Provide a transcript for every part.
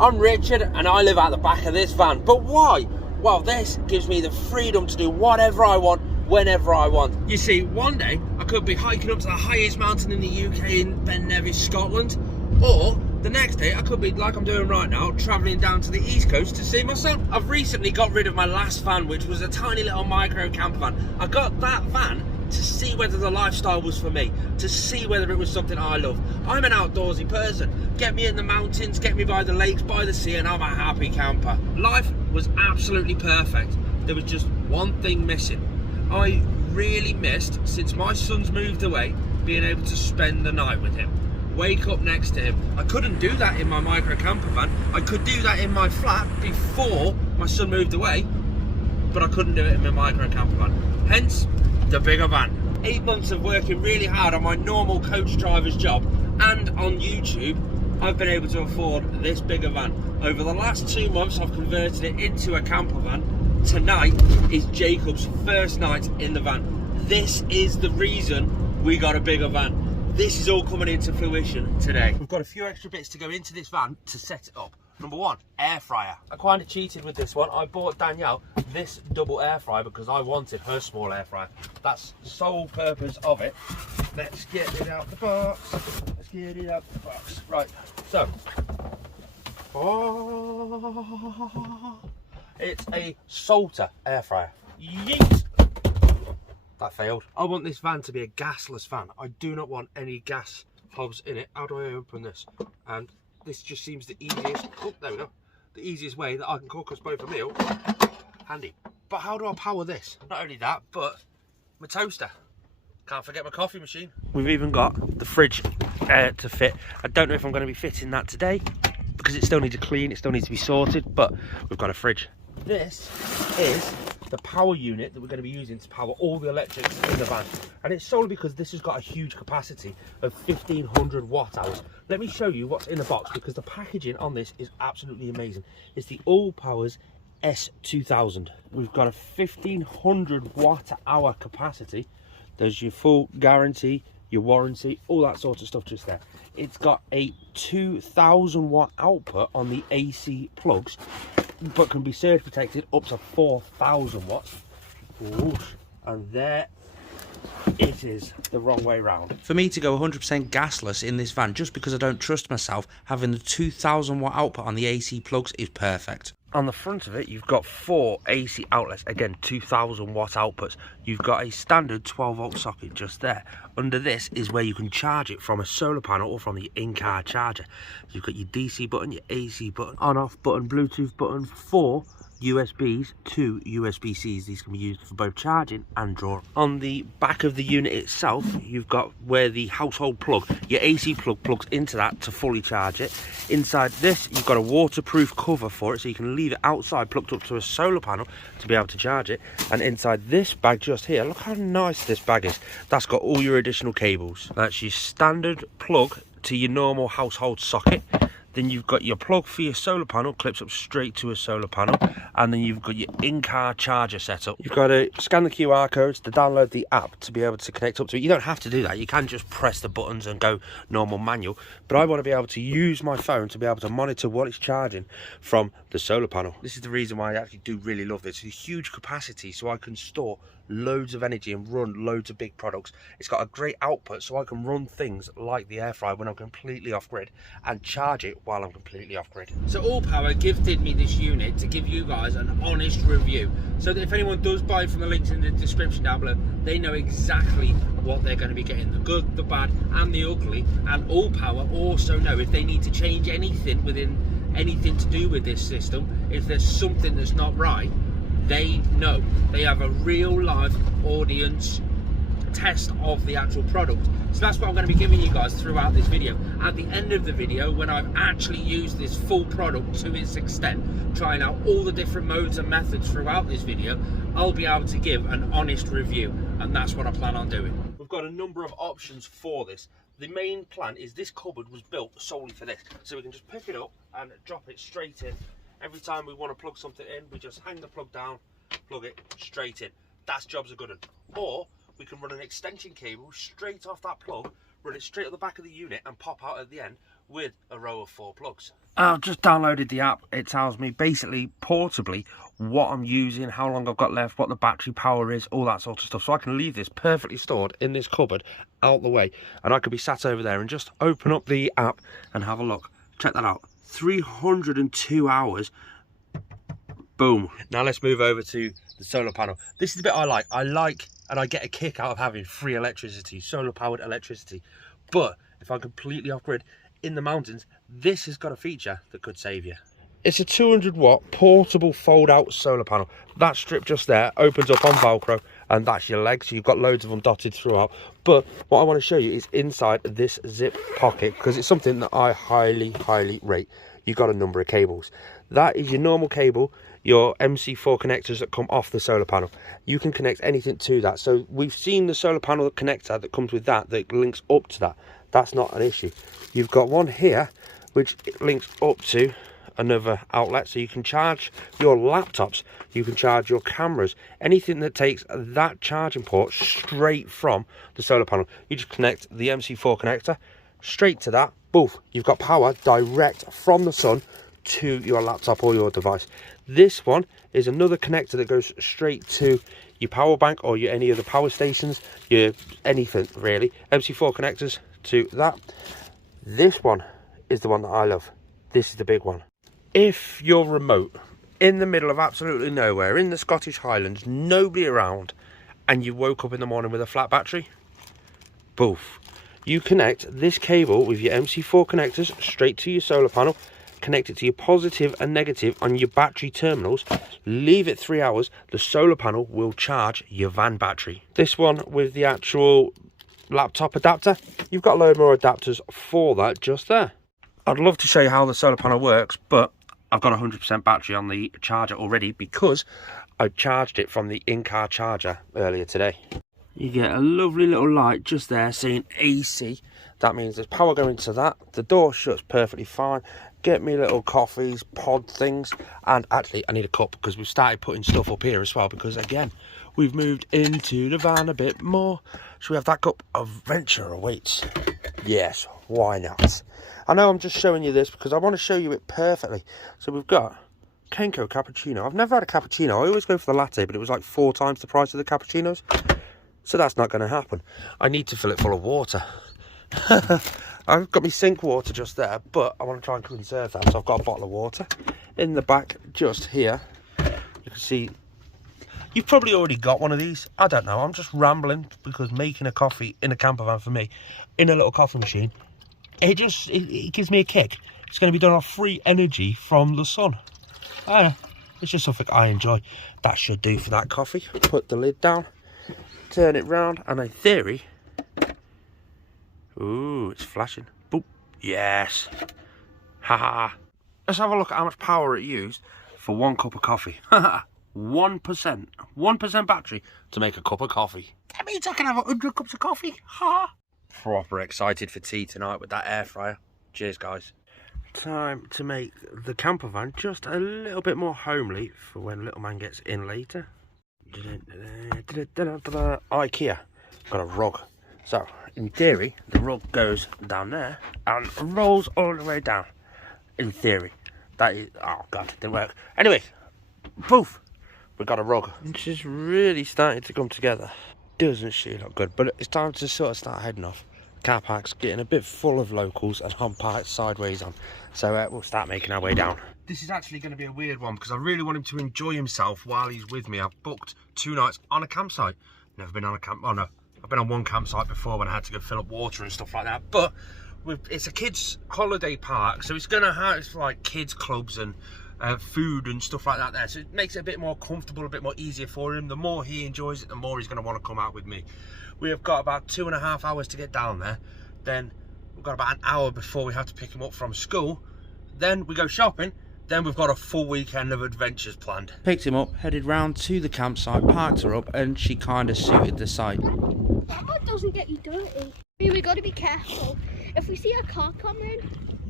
I'm Richard and I live out the back of this van. But why? Well, this gives me the freedom to do whatever I want, whenever I want. You see, one day I could be hiking up to the highest mountain in the UK in Ben Nevis, Scotland, or the next day I could be, like I'm doing right now, travelling down to the East Coast to see my son. I've recently got rid of my last van, which was a tiny little micro camper van. I got that van to see whether the lifestyle was for me, to see whether it was something I love. I'm an outdoorsy person. Get me in the mountains, get me by the lakes, by the sea, and I'm a happy camper. Life was absolutely perfect. There was just one thing missing. I really missed, since my son's moved away, being able to spend the night with him. Wake up next to him. I couldn't do that in my micro camper van. I could do that in my flat before my son moved away, but I couldn't do it in my micro camper van. Hence, the bigger van. 8 months of working really hard on my normal coach driver's job and on YouTube, I've been able to afford this bigger van. Over the last 2 months, I've converted it into a camper van. Tonight is Jacob's first night in the van. This is the reason we got a bigger van. This is all coming into fruition today. We've got a few extra bits to go into this van to set it up. Number one, air fryer. I kind of cheated with this one. I bought Danielle this double air fryer because I wanted her small air fryer. That's the sole purpose of it. Let's get it out the box. Let's get it out the box. Right, so. It's a Salter air fryer. Yeet! That failed. I want this van to be a gasless van. I do not want any gas hobs in it. How do I open this? And this just seems the easiest, oh, there we go, the easiest way that I can cook us both a meal. Handy. But how do I power this? Not only that, but my toaster. Can't forget my coffee machine. We've even got the fridge to fit. I don't know if I'm going to be fitting that today because it still needs to clean, it still needs to be sorted, but we've got a fridge. This is the power unit that we're going to be using to power all the electrics in the van, and it's solely because this has got a huge capacity of 1500 watt hours. Let me show you what's in the box because the packaging on this is absolutely amazing. It's the All Powers S2000. We've got a 1500 watt hour capacity. There's your full guarantee, your warranty, all that sort of stuff just there. It's got a 2000 watt output on the AC plugs, but can be surge protected up to 4000 watts. Ooh, and there it is, the wrong way round. For me to go 100% gasless in this van, just because I don't trust myself, having the 2000 watt output on the AC plugs is perfect. On the front of it, you've got 4 AC outlets, again 2000 watt outputs. You've got a standard 12 volt socket just there. Under this is where you can charge it from a solar panel or from the in-car charger. You've got your DC button, your AC button, on-off button, Bluetooth button, 4 USBs, 2 USB-Cs. These can be used for both charging and drawing. On the back of the unit itself, you've got where the household plug, your AC plug, plugs into that to fully charge it. Inside this, you've got a waterproof cover for it, so you can leave it outside plugged up to a solar panel to be able to charge it. And inside this bag just here, look how nice this bag is. That's got all your additional cables. That's your standard plug to your normal household socket. Then you've got your plug for your solar panel, clips up straight to a solar panel, and then you've got your in-car charger setup. You've got to scan the QR codes to download the app to be able to connect up to it. You don't have to do that. You can just press the buttons and go normal manual. But I want to be able to use my phone to be able to monitor what it's charging from the solar panel. This is the reason why I actually do really love this. It's a huge capacity, so I can store loads of energy and run loads of big products. It's got a great output, so I can run things like the air fryer when I'm completely off grid and charge it while I'm completely off grid. So All Power gifted me this unit to give you guys an honest review, so that if anyone does buy from the links in the description down below, they know exactly what they're going to be getting, the good, the bad and the ugly. And All Power also know if they need to change anything within anything to do with this system, if there's something that's not right, they know. They have a real live audience test of the actual product. So that's what I'm going to be giving you guys throughout this video. At the end of the video, when I've actually used this full product to its extent, trying out all the different modes and methods throughout this video, I'll be able to give an honest review, and that's what I plan on doing. We've got a number of options for this. The main plan is this cupboard was built solely for this, so we can just pick it up and drop it straight in. Every time we want to plug something in, we just hang the plug down, plug it straight in. That's job's a good one. Or we can run an extension cable straight off that plug, run it straight at the back of the unit and pop out at the end, with a row of 4 plugs. I've just downloaded the app. It tells me basically portably what I'm using, how long I've got left, what the battery power is, all that sort of stuff. So I can leave this perfectly stored in this cupboard out the way, and I could be sat over there and just open up the app and have a look. Check that out. 302 hours. Boom. Now let's move over to the solar panel. This is the bit I like. And I get a kick out of having free electricity, solar powered electricity. But if I'm completely off grid in the mountains, this has got a feature that could save you. It's a 200 watt portable fold out solar panel. That strip just there opens up on Velcro, and that's your leg. So you've got loads of them dotted throughout. But what I want to show you is inside this zip pocket, because it's something that I highly, highly rate. You've got a number of cables. That is your normal cable, your MC4 connectors that come off the solar panel. You can connect anything to that. So we've seen the solar panel connector that comes with that links up to that. That's not an issue. You've got one here which links up to another outlet, so you can charge your laptops, you can charge your cameras, anything that takes that charging port straight from the solar panel. You just connect the MC4 connector straight to that. Boof, you've got power direct from the sun to your laptop or your device. This one is another connector that goes straight to your power bank or your any of the power stations, your anything really. MC4 connectors to that. This one is the one that I love. This is the big one. If you're remote, in the middle of absolutely nowhere, in the Scottish Highlands, nobody around, and you woke up in the morning with a flat battery, boof. You connect this cable with your MC4 connectors straight to your solar panel, connect it to your positive and negative on your battery terminals, leave it 3 hours, the solar panel will charge your van battery. This one with the actual laptop adapter, you've got a load more adapters for that just there. I'd love to show you how the solar panel works, but I've got 100% battery on the charger already because I charged it from the in-car charger earlier today. You get a lovely little light just there saying AC. That means there's power going to that. The door shuts perfectly fine. Get me little coffees, pod things, and actually I need a cup because we've started putting stuff up here as well, because again we've moved into the van a bit more, so we have that cup. Adventure awaits. Yes, why not? I know I'm just showing you this because I want to show you it perfectly. So we've got Kenko cappuccino. I've never had a cappuccino. I always go for the latte, but it was like 4 times the price of the cappuccinos, so that's not going to happen. I need to fill it full of water. I've got my sink water just there, but I want to try and conserve that, so I've got a bottle of water in the back just here. You can see you've probably already got one of these. I don't know, I'm just rambling because making a coffee in a camper van for me, in a little coffee machine, it gives me a kick. It's going to be done off free energy from the sun. It's just something I enjoy. That should do for that coffee. Put the lid down, turn it round, and in theory, ooh, it's flashing. Boop. Yes. Haha. Let's have a look at how much power it used for 1 cup of coffee. 1%. 1% battery to make a cup of coffee. That means I can have 100 cups of coffee. Ha! Proper excited for tea tonight with that air fryer. Cheers, guys. Time to make the camper van just a little bit more homely for when little man gets in later. IKEA. Got a rug. So, in theory, the rug goes down there and rolls all the way down. In theory. That is... oh, God, it didn't work. Anyway, poof. We got a rug. Which is really starting to come together. Doesn't she look good? But it's time to sort of start heading off. Car park's getting a bit full of locals and I'm parked sideways on. So we'll start making our way down. This is actually going to be a weird one because I really want him to enjoy himself while he's with me. I've booked 2 nights on a campsite. Never been on a camp... oh no. I've been on one campsite before when I had to go fill up water and stuff like that. But it's a kids' holiday park, so it's going to have like kids' clubs and food and stuff like that there. So it makes it a bit more comfortable, a bit more easier for him. The more he enjoys it, the more he's going to want to come out with me. We have got about 2.5 hours to get down there. Then we've got about an hour before we have to pick him up from school. Then we go shopping. Then we've got a full weekend of adventures planned. Picked him up, headed round to the campsite, parked her up, and she kind of suited the site. That doesn't get you dirty. We got to be careful. If we see a car coming,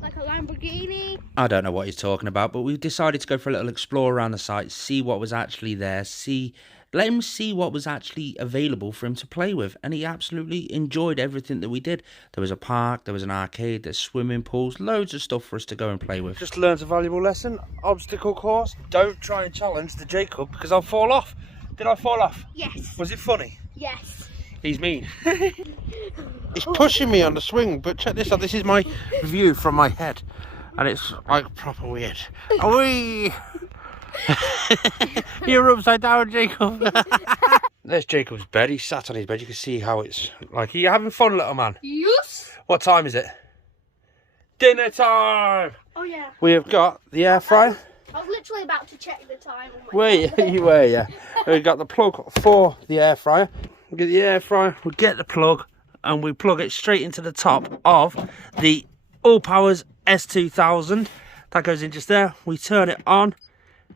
like a Lamborghini... I don't know what he's talking about, but we decided to go for a little explore around the site, see what was actually there, see let him see what was actually available for him to play with, and he absolutely enjoyed everything that we did. There was a park, there was an arcade, there's swimming pools, loads of stuff for us to go and play with. Just learned a valuable lesson. Obstacle course, don't try and challenge the Jacob because I'll fall off. Did I fall off? Yes. Was it funny? Yes. He's mean. He's pushing me on the swing, but check this out. This is my view from my head, and it's like proper weird. Wee! You're upside down, Jacob. There's Jacob's bed. He's sat on his bed. You can see how it's like. Are you having fun, little man? Yes. What time is it? Dinner time. Oh yeah. We have got the air fryer. I was literally about to check the time. Wait, you were, yeah. We've got the plug for the air fryer. We get the air fryer, we get the plug, and we plug it straight into the top of the All Powers S2000. That goes in just there. We turn it on,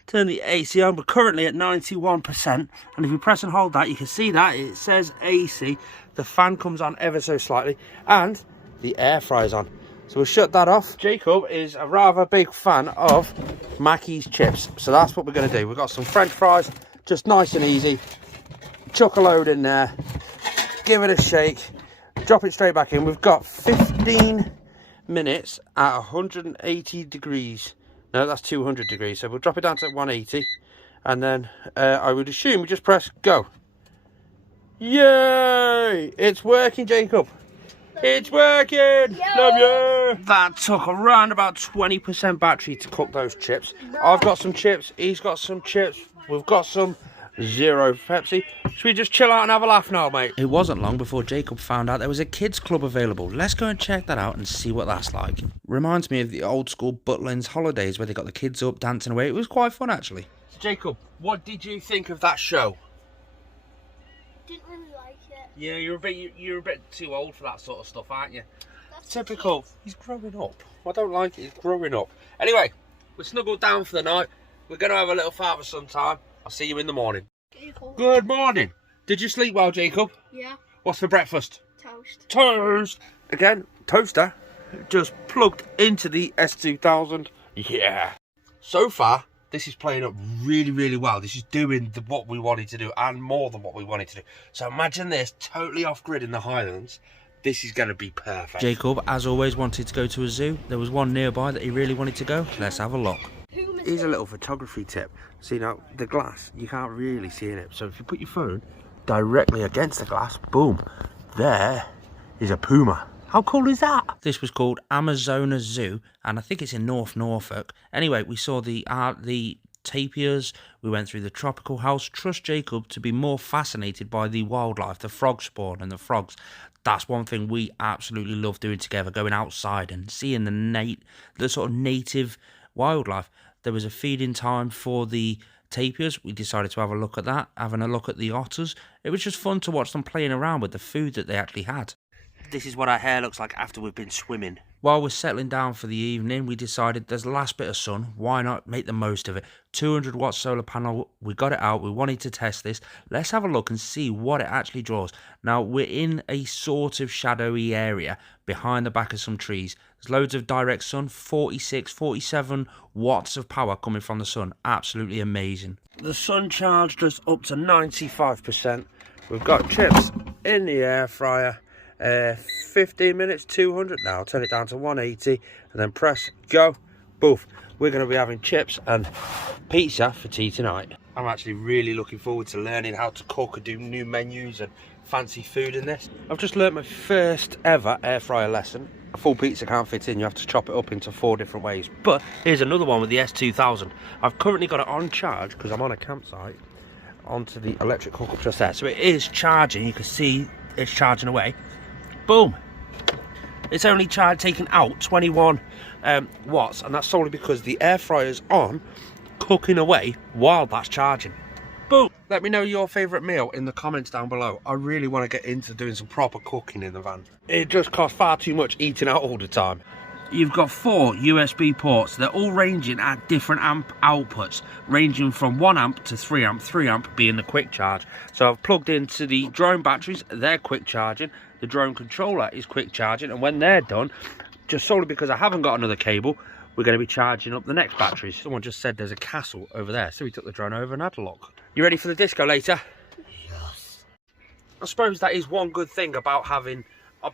turn the AC on. We're currently at 91%. And if you press and hold that, you can see that it says AC. The fan comes on ever so slightly, and the air fryer's on. So we'll shut that off. Jacob is a rather big fan of Mackey's chips, so that's what we're going to do. We've got some French fries, just nice and easy. Chuck a load in there, give it a shake, drop it straight back in. We've got 15 minutes at 180 degrees. No, that's 200 degrees. So we'll drop it down to 180, and then I would assume we just press go. Yay! It's working, Jacob. It's working! Yes. Love you! That took around about 20% battery to cook those chips. I've got some chips, he's got some chips, we've got some zero Pepsi. Should we just chill out and have a laugh now, mate? It wasn't long before Jacob found out there was a kids club available. Let's go and check that out and see what that's like. Reminds me of the old school Butlins holidays where they got the kids up dancing away. It was quite fun, actually. Jacob, what did you think of that show? Didn't really like it. Yeah, you're a bit too old for that sort of stuff, aren't you? That's Typical. He's growing up. I don't like it. He's growing up. Anyway, we're snuggled down for the night. We're going to have a little father-son time. I'll see you in the morning. Good morning. Did you sleep well, Jacob? Yeah. What's for breakfast? Toast. Toast. Again, toaster. Just plugged into the S2000. Yeah. So far, this is playing up really, really well. This is doing what we wanted to do and more than what we wanted to do. So imagine this, totally off-grid in the Highlands. This is going to be perfect. Jacob, as always, wanted to go to a zoo. There was one nearby that he really wanted to go. Let's have a look. Here's a little photography tip. See now, the glass, you can't really see in it. So if you put your phone directly against the glass, boom, there is a puma. How cool is that? This was called Amazona Zoo, and I think it's in North Norfolk. Anyway, we saw the tapirs, we went through the tropical house. Trust Jacob to be more fascinated by the wildlife, the frog spawn and the frogs. That's one thing we absolutely love doing together, going outside and seeing the sort of native wildlife. There was a feeding time for the tapirs. We decided to have a look at that, having a look at the otters. It was just fun to watch them playing around with the food that they actually had. This is what our hair looks like after we've been swimming. While we're settling down for the evening, we decided there's the last bit of sun. Why not make the most of it? 200 watt solar panel. We got it out. We wanted to test this. Let's have a look and see what it actually draws. Now, we're in a sort of shadowy area behind the back of some trees. There's loads of direct sun, 46, 47 watts of power coming from the sun. Absolutely amazing. The sun charged us up to 95%. We've got chips in the air fryer. 15 minutes, 200 now. Turn it down to 180 and then press go. Boof. We're going to be having chips and pizza for tea tonight. I'm actually really looking forward to learning how to cook and do new menus and fancy food in this. I've just learnt my first ever air fryer lesson. A full pizza can't fit in, you have to chop it up into 4 different ways. But here's another one with the S2000. I've currently got it on charge because I'm on a campsite onto the electric hookup just there. So it is charging, you can see it's charging away. Boom. It's only taken out 21 watts, and that's solely because the air fryer's on, cooking away while that's charging. Boom. Let me know your favourite meal in the comments down below. I really want to get into doing some proper cooking in the van. It just costs far too much eating out all the time. You've got 4 USB ports. They're all ranging at different amp outputs, ranging from 1 amp to 3 amp, 3 amp being the quick charge. So I've plugged into the drone batteries, they're quick charging. The drone controller is quick charging, and when they're done, just solely because I haven't got another cable, we're going to be charging up the next batteries. Someone just said there's a castle over there, so we took the drone over and had a look. You ready for the disco later? Yes. I suppose that is one good thing about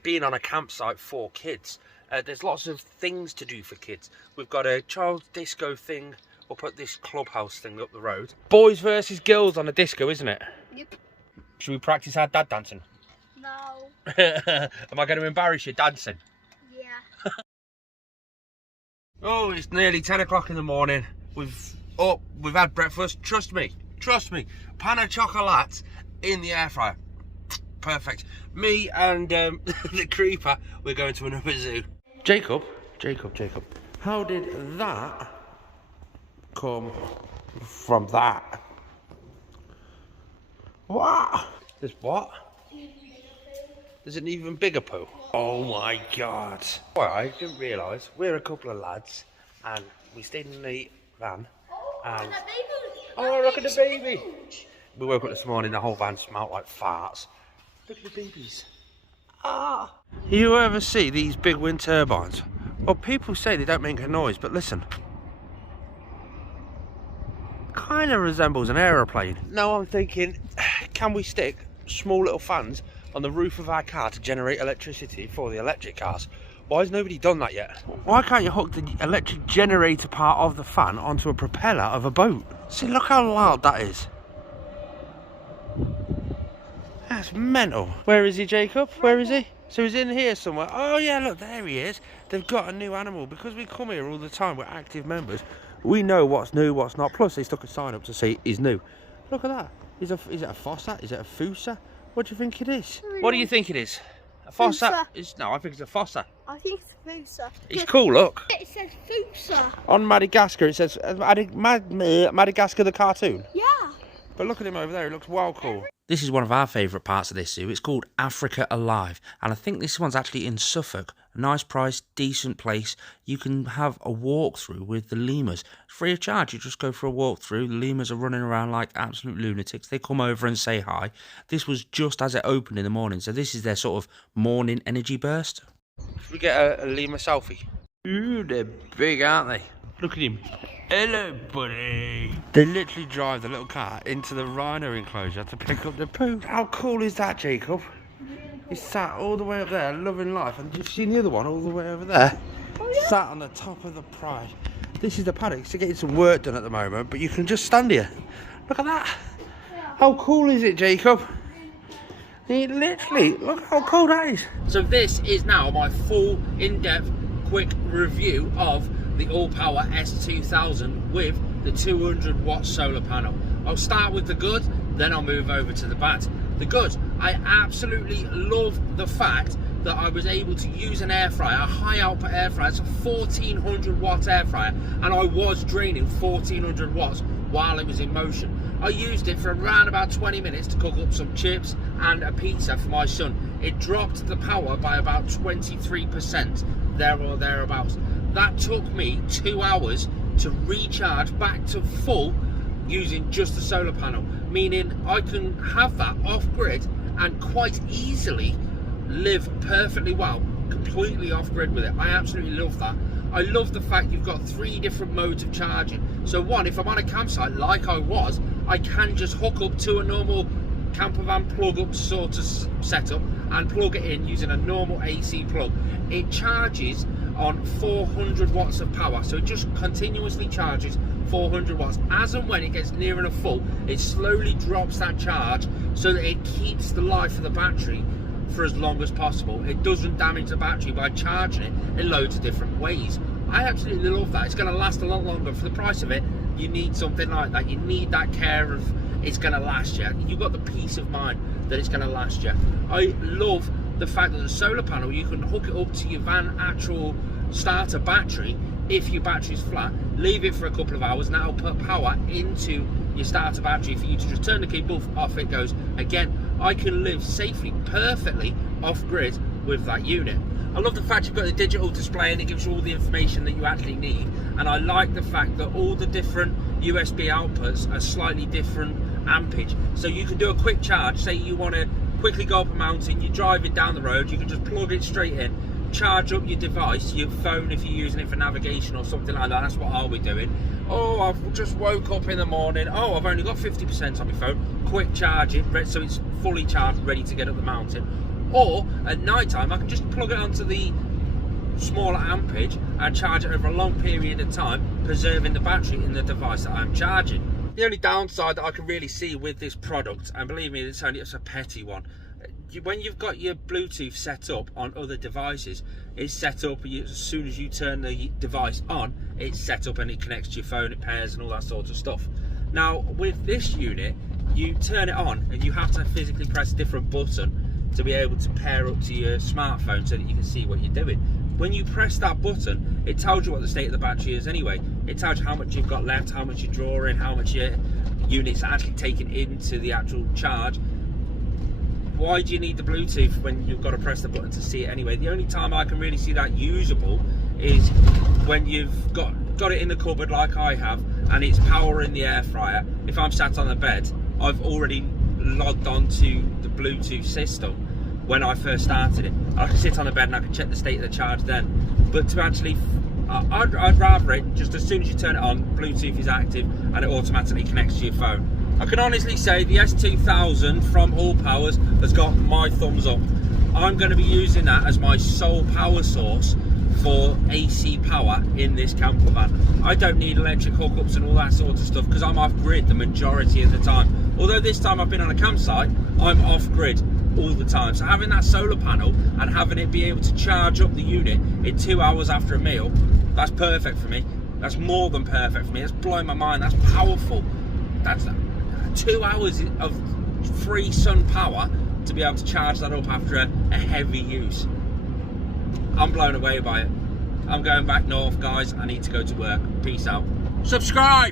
being on a campsite for kids. There's lots of things to do for kids. We've got a child's disco thing up at this clubhouse thing up the road. Boys versus girls on a disco, isn't it? Yep. Should we practice our dad dancing? No. Am I going to embarrass you dancing? Yeah. Oh, it's nearly 10 o'clock in the morning. We've had breakfast. Trust me. Panal chocolate in the air fryer. Perfect. Me and the creeper, we're going to another zoo. Jacob. How did that come from that? What? There's what? There's an even bigger poo. Oh my god. Well, I didn't realise we're a couple of lads and we stayed in the van and oh, look at the baby. We woke up this morning, the whole van smelled like farts. Look at the babies. Ah. You ever see these big wind turbines? Well, people say they don't make a noise, but listen. Kind of resembles an aeroplane. Now I'm thinking, can we stick small little fans on the roof of our car to generate electricity for the electric cars? Why has nobody done that yet? Why can't you hook the electric generator part of the fan onto a propeller of a boat? See, look how loud that is. That's mental. Where is he, Jacob? Where is he? So he's in here somewhere. Oh yeah, look, there he is. They've got a new animal. Because we come here all the time, we're active members. We know what's new, what's not. Plus, they stuck a sign up to say he's new. Look at that. Is it a fossa? Is it a fusa? What do you think it is? What do you think it is? A fossa? No, I think it's a fossa. I think it's Fusa. It's cool, look. It says Fusa. On Madagascar, it says Madagascar the cartoon. Yeah. But look at him over there, he looks wild cool. This is one of our favourite parts of this zoo. It's called Africa Alive, and I think this one's actually in Suffolk. A nice price, decent place. You can have a walkthrough with the lemurs. Free of charge, you just go for a walkthrough. The lemurs are running around like absolute lunatics. They come over and say hi. This was just as it opened in the morning, so this is their sort of morning energy burst. Should we get a lemur selfie? Ooh, they're big, aren't they? Look at him. Hello, buddy. They literally drive the little car into the rhino enclosure to pick up the poo. How cool is that, Jacob? He's sat all the way up there, loving life. And you've seen the other one all the way over there? Oh, yeah? Sat on the top of the pride. This is the paddock. It's getting some work done at the moment, but you can just stand here. Look at that. Yeah. How cool is it, Jacob? Literally, look how cool that is. So this is now my full, in-depth, quick review of the all-power S2000 with the 200 watt solar panel. I'll start with the good, then I'll move over to the bad. The good, I absolutely love the fact that I was able to use an air fryer, a high output air fryer. It's a 1400 watt air fryer, and I was draining 1400 watts while it was in motion. I used it for around about 20 minutes to cook up some chips and a pizza for my son. It dropped the power by about 23%, there or thereabouts. That took me 2 hours to recharge back to full using just the solar panel, meaning I can have that off grid and quite easily live perfectly well, completely off grid with it. I absolutely love that. I love the fact you've got 3 different modes of charging. So one, if I'm on a campsite like I was, I can just hook up to a normal campervan plug-up sort of setup and plug it in using a normal AC plug. It charges on 400 watts of power, so it just continuously charges 400 watts. As and when it gets near enough full, it slowly drops that charge so that it keeps the life of the battery for as long as possible. It doesn't damage the battery by charging it in loads of different ways. I absolutely love that. It's going to last a lot longer. For the price of it, you need something like that. You need that care of it's going to last you. You've got the peace of mind that it's going to last you. I love the fact that the solar panel, you can hook it up to your van actual starter battery. If your battery's flat, leave it for a couple of hours and that'll put power into your starter battery for you to just turn the key, boof, off it goes. Again, I can live safely, perfectly off grid with that unit. I love the fact you've got the digital display and it gives you all the information that you actually need. And I like the fact that all the different USB outputs are slightly different ampage. So you can do a quick charge. Say you want to quickly go up a mountain, you're driving down the road, you can just plug it straight in, charge up your device, your phone, if you're using it for navigation or something like that. That's what I'll be doing. Oh, I've just woke up in the morning. Oh, I've only got 50% on my phone. Quick charge it, so it's fully charged, ready to get up the mountain. Or at night time, I can just plug it onto the smaller ampage and charge it over a long period of time, preserving the battery in the device that I'm charging. The only downside that I can really see with this product, and believe me, it's a petty one, when you've got your Bluetooth set up on other devices, it's set up as soon as you turn the device on, it's set up and it connects to your phone, it pairs and all that sort of stuff. Now with this unit, you turn it on and you have to physically press a different button to be able to pair up to your smartphone so that you can see what you're doing. When you press that button, it tells you what the state of the battery is anyway. It tells you how much you've got left, how much you're drawing, how much your unit's actually taken into the actual charge. Why do you need the Bluetooth when you've got to press the button to see it anyway? The only time I can really see that usable is when you've got it in the cupboard like I have and it's powering the air fryer. If I'm sat on the bed, I've already logged onto the Bluetooth system when I first started it. I can sit on the bed and I can check the state of the charge then. But to actually, I'd rather it just as soon as you turn it on, Bluetooth is active and it automatically connects to your phone. I can honestly say the S2000 from All Powers has got my thumbs up. I'm going to be using that as my sole power source for AC power in this camper van. I don't need electric hookups and all that sort of stuff because I'm off grid the majority of the time. Although this time I've been on a campsite, I'm off grid all the time. So having that solar panel and having it be able to charge up the unit in 2 hours after a meal, that's perfect for me. That's more than perfect for me. That's blowing my mind. That's powerful. That's 2 hours of free sun power to be able to charge that up after a heavy use. I'm blown away by it. I'm going back north, guys. I need to go to work. Peace out. Subscribe!